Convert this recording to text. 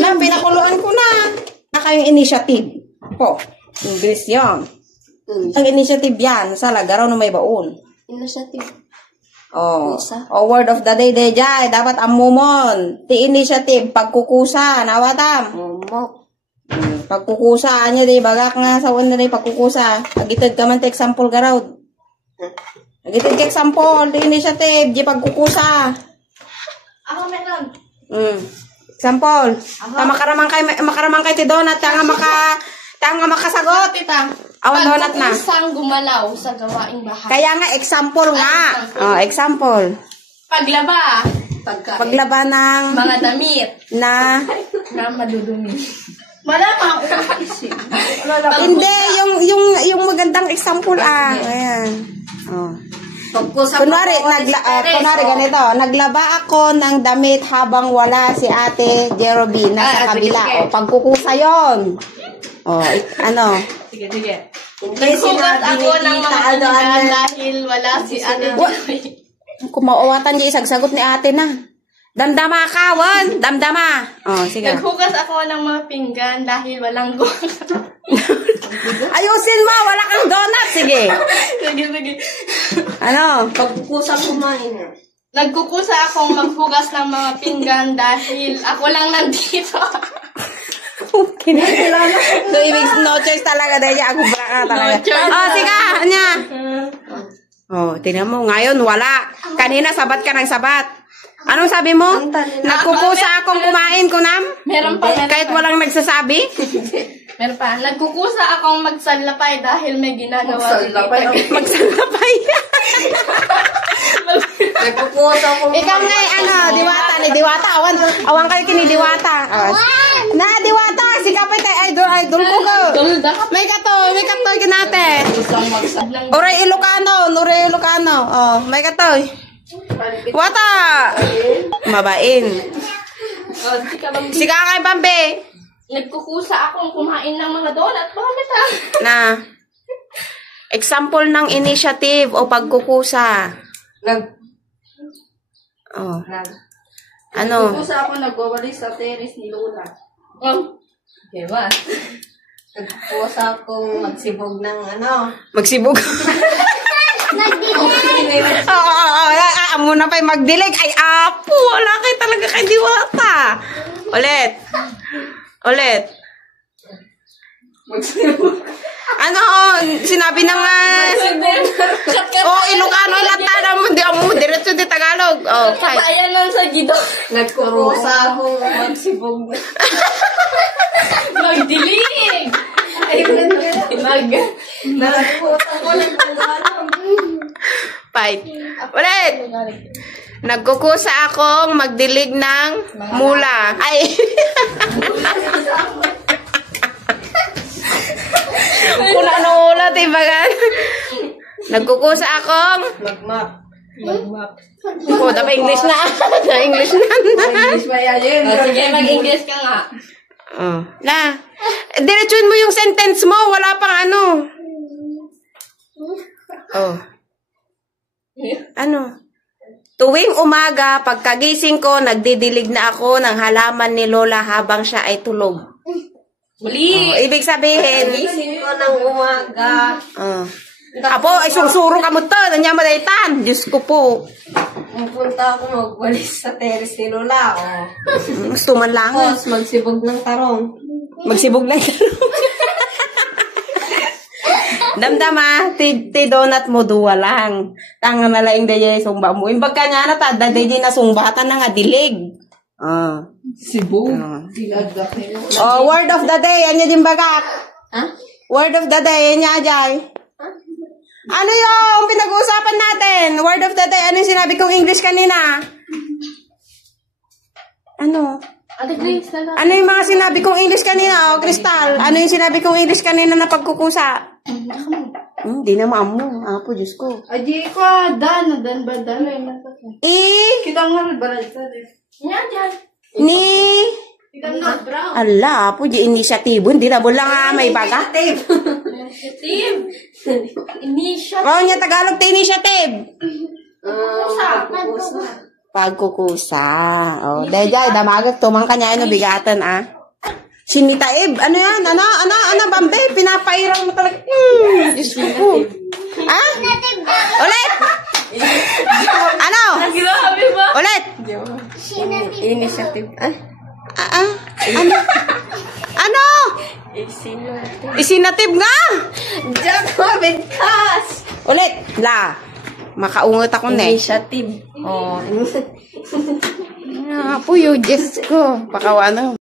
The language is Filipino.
Na, pinakuluan ko na. Yung initiative. Po. English yan. Ang initiative yan. Sa lagaraw na may baon. Initiative. Oh. Word of the day, Dejay. Dapat amumon. Ti initiative. Pagkukusa. Nawatam. Pagkukusa. Anya, di bagak nga sa una na pagkukusa. Agitid ka man ti example garaw. Agitid ka example. Ti initiative. Di pagkukusa. Ako meron. Example. Makaramang kay ti donut. Tanga makasagot. Awan donut na. Pag-usang gumalaw sa gawaing bahay. Kaya nga, example nga. Example. Paglaba. Paglaba ng Mga damit. na madudumi. Malamang. hindi, yung magandang example Ayan. Kunwari ganito, naglaba ako ng damit habang wala si Ate Jerobina sa kabila. Pagkukusa yon. Sige. Naghugas ako ng mga pinggan dahil wala si Ate Jerobina. Kumauwatan niya isagsagot ni ate na. Damdama ka, Wan. Damdama. Sige. Naghugas ako ng mga pinggan dahil walang Ayusin mo, wala kang donut. Sige. Sige. Pagkukusa kumain. Nagkukusa akong maghugas ng mga pinggan dahil ako lang nandito. So, no choice talaga dahil ako baka talaga. Sige, anya. Tingnan mo, ngayon wala. Kanina sabat ka ng sabat. Anong sabi mo? Nagkukusa akong kumain, Kunam? Meron pa. Kahit walang nagsasabi? Meron pa. Nagkukusa akong magsalapay dahil may ginagawa. Magsalapay? Nagkukusa akong ikaw nga Diwata. Ni Diwata. Awan kayo kini Diwata. Diwata. Si kapit idol ko ko. May kato ginate. Uray Ilocano. May kato. Wata. Mabain. Sika kay Bambi. Nagkukusa akong kumain ng mga donut. Bakit Na. Example ng initiative o pagkukusa. Nagkukusa ako nagwawalis sa terrace ni Lola. Diba? Nagkukusa akong magsibog ng Magsibog? Muna pa'y magdilig. Ay, apo. Wala kayo talaga kay Diwata. Ulit. Sinabi na nga. Ilocano lata mo. Di mo, diretso di Tagalog. Ayan lang sa gido. Nagkurusa akong magsibog. Magdilig. Nagkukusa ko ng Tagalog. Fight. Ulit. Nagkukusa akong magdilig ng mula. Ay. Kung ano ulat, ibagan. Nagkukusa akong Magmap. dapat English na. English na. English ba yan? Sige, mag-English ka nga. Diretsuin mo yung sentence mo. Wala pang Tuwing umaga, pagkagising ko, nagdidilig na ako ng halaman ni Lola habang siya ay tulog. Muli. Ibig sabihin, Gising ko ng umaga. Apo, ay sursuro ka mo to. Nandiyan mo daytan. Diyos ko po. Pupunta ako magwalis sa terrace ni Lola. Gusto man lang. Tapos magsibog ng tarong. Magsibog lang. Damdama, ti donut mo duwa lang. Tanga na laing daye sumba mo. Imbag ka nga na ta, daday na sumbatan na nga dilig. Sibog. Word of the day. Ano din bagak? Word of the day. Ano ajay? Ano yung pinag-uusapan natin? Word of the day. Ano yung sinabi kong English kanina? Ano yung mga sinabi kong English kanina? Crystal. Ano yung sinabi kong English kanina na pagkukusa? Di na maamu. Apo, Diyos ko. Aji ko, dan ba? Kita nga balad sa yan. Ni ala, po di initiative. Hindi na lang may baga. Initiative. Niya Tagalog ta initiative. Pagkukusa. Oh, Deja, damagag tumang kanya no bigatan ah. Sinitaib, ano yan? Ano, Bambe? Pinapairang mo talaga. Diyos ko. Ah? Ulit! Ano? Grabe ba? Ulit! Initiative. Ay. Ano? Ano? Isinatib nga! Diyan ko, bigkas! Ulit! La. Makaungot ako na eh. Initiative. Oh. Puyo, Diyos ko. Pakaw ano.